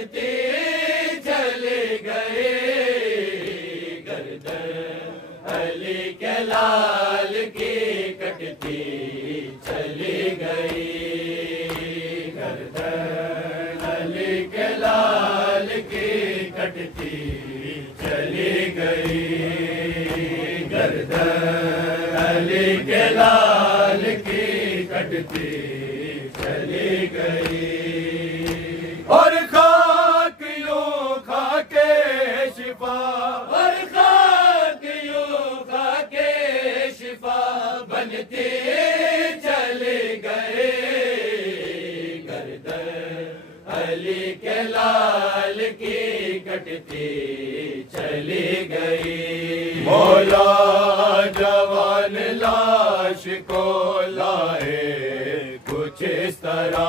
بنتے چلے گئے، گردن علی کے لال کی کٹتی چلی گئی، گردن علی کے لال کی کٹتی چلی گئی، گردن علی کے لال کی کٹتی چلی گئی، اور خاک یوں کھا کے شفا، اور خاک یوں کھا کے شفا بنتے چلے گئے، گردن علی کے لال کی کٹتی چلی گئی، مولا جوان لاش کو لائے کچھ اس طرح،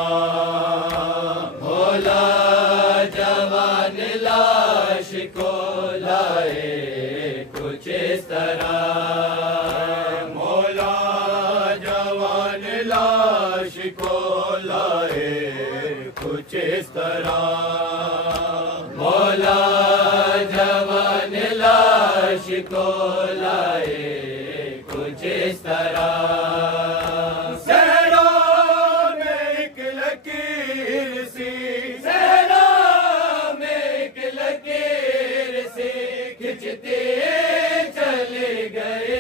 مولا جوان لاش کو لائے کچھ اس طرح، مولا جوان لاش کو لائے کچھ اس طرح، مولا جوان لاش کو لائے کچھ اس طرح، کھچتے چلے گئے،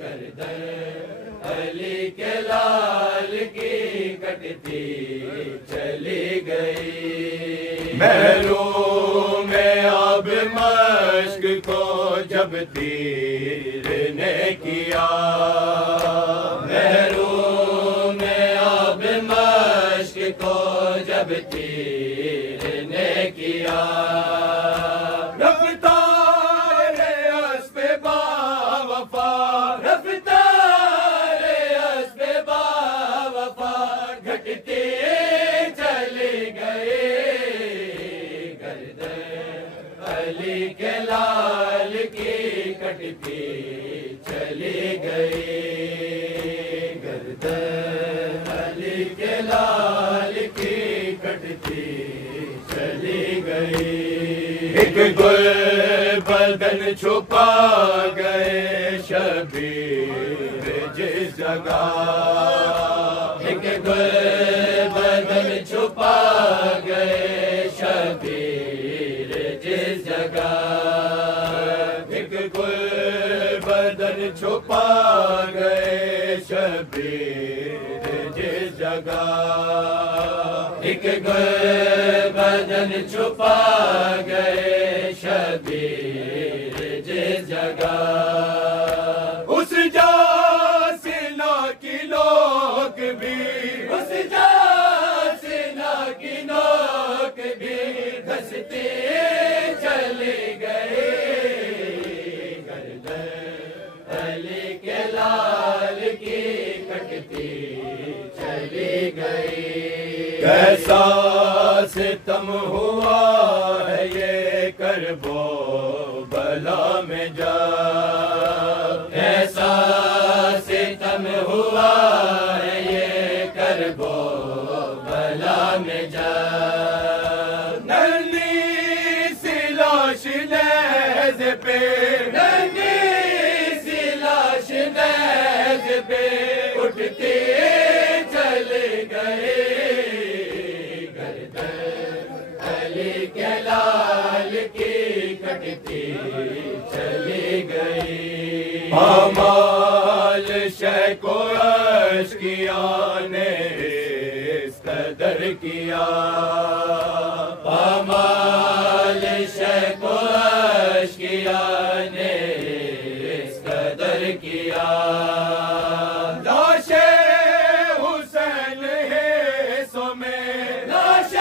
گردن علی کے لال کی کٹتی چلی گئی، محروم آب مشک کو جب تیر نے کیا، محروم آب مشک کو جب تیر نے کیا، علی کے لال کی کٹتی چلی گئی، گردن علی کے لال کی کٹتی چلی گئی، ایک گل بدن چھپا گئے شبیر جس جگہ، ایک گل بدن چھپا گئے شبیر جس جگہ، ایک گل بدن چھپا گئے شبیر جس جگہ، ایک گل بدن چھپا گئے شبیر جس جگہ، اس جا سے نا کی لوگ بھی، اس جا سے نا کی نوک بھی دھستے چلے گئے، گردن علی کے لال کی کٹتی چلی گئی، کیسا ستم ہوا ہے یہ کرب و بلا میں جا، کیسا ستم ہوا ہے یہ کرب و بلا میں جا، پہ ننگی سی لاش نیز پہ اٹھتے چلے گئے، گردن علی کے لال کی کٹتی چلی گئی، پامال شیخ و اشقیاء نے اس قدر کیا، پامال شیخ و اشقیاء نے اس قدر کیا، لاش حسین ہے سو میں، لاش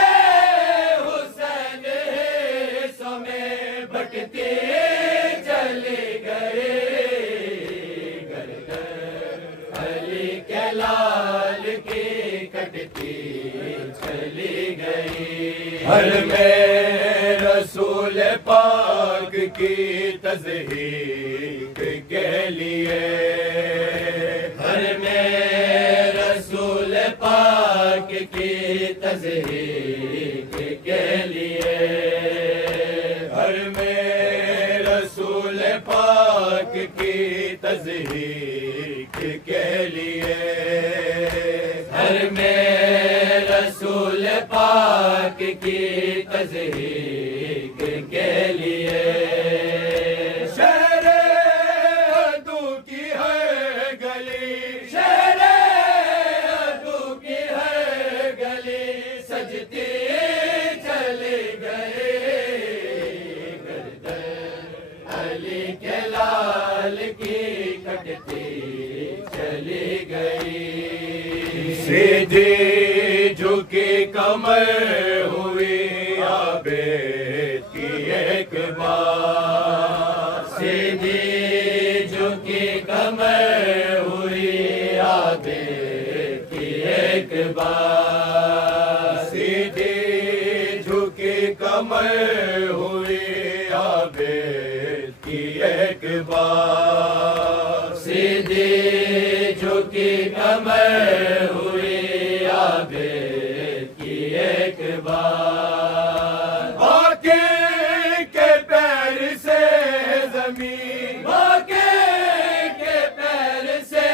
حسین ہے سو میں بٹتے چلے گئے، گردن علی کے لال کی کٹتی چلی گئی، ہر میں رسول پاک کی تضحیق کے لیے، ہر میں رسول پاک کی تضحیق کے لیے، گھر میں رسول پاک کی تضحیق کے لیے، گھر میں رسول پاک کی تضحیق کے لیے، شہر عدو کی ہر گلی، شہر عدو کی ہر گلی سجتی چلی گئی، گردن علی کے لال کی کٹتی چلی گئی، سیدھی جھکی کمر ہوئی عابد کی ایک بار، سیدھی جھکی کمر ہوئی عابد کی ایک بار، سیدھی جھکی کمر ہوئی عابد کی ایک بار، سیدھی جھکی کمر ہوئی عابد کی ایک بار، باقی کے پیر سے زمین، باقی کے پیر سے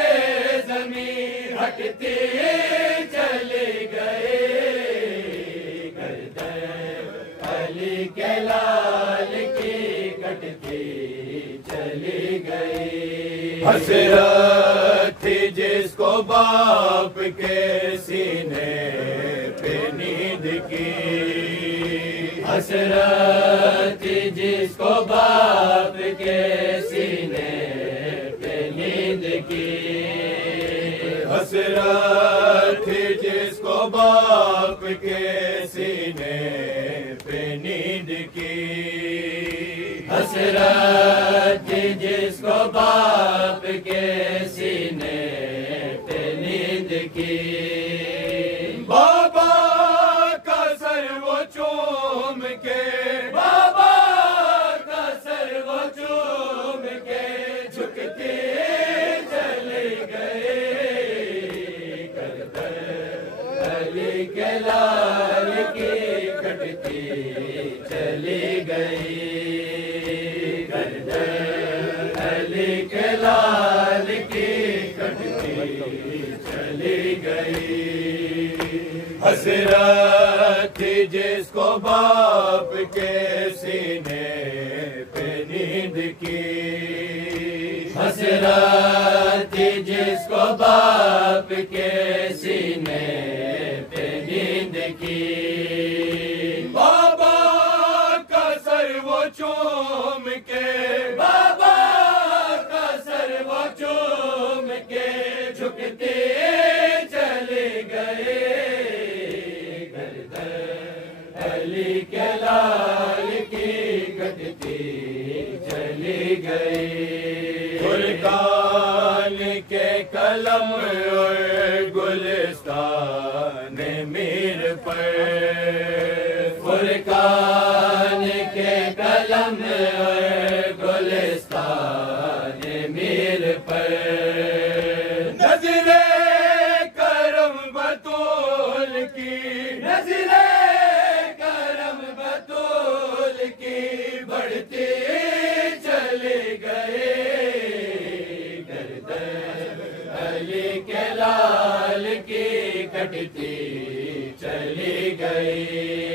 زمین ہٹتی چلی گئی، گردن علی کے لال کی کٹتی چلی گئی، حسرت تھی جس کو باپ کے سینے پہ نیند کی، حسرت تھی جس کو باپ کے سینے پہ نیند کی، حسرت تھی جس کو باپ کے سینے پہ نیند کی، حسرت تھی جس کو باپ کے سینے پہ نیند کی، بابا کا سر وہ چوم کے، بابا کا سر وہ چوم کے جھکتی چلی گئی، گردن علی کے لال کی کٹتی چلی گئی، گردن علی کے لال کی کٹتی چلی گئی، حسرت تھی جس کو باپ کے سینے پہ نیند کی، حسرت تھی جس کو باپ کے سینے پہ نیند کی، بابا کا سر وہ چوم کے، بابا کا سر وہ چوم کے جھکتے چلے گئے، گردن علی کے لال کی کٹتی چلی گئی، فرقان کے قلم اور گلستان میر پر، فرقان کے قلم اور گلستان میر پر، نظر کرم بطول کی، نظر کرم بطول کی بڑھتی چلی گئی، گردن علی کے لال کی کٹتی چلی گئی،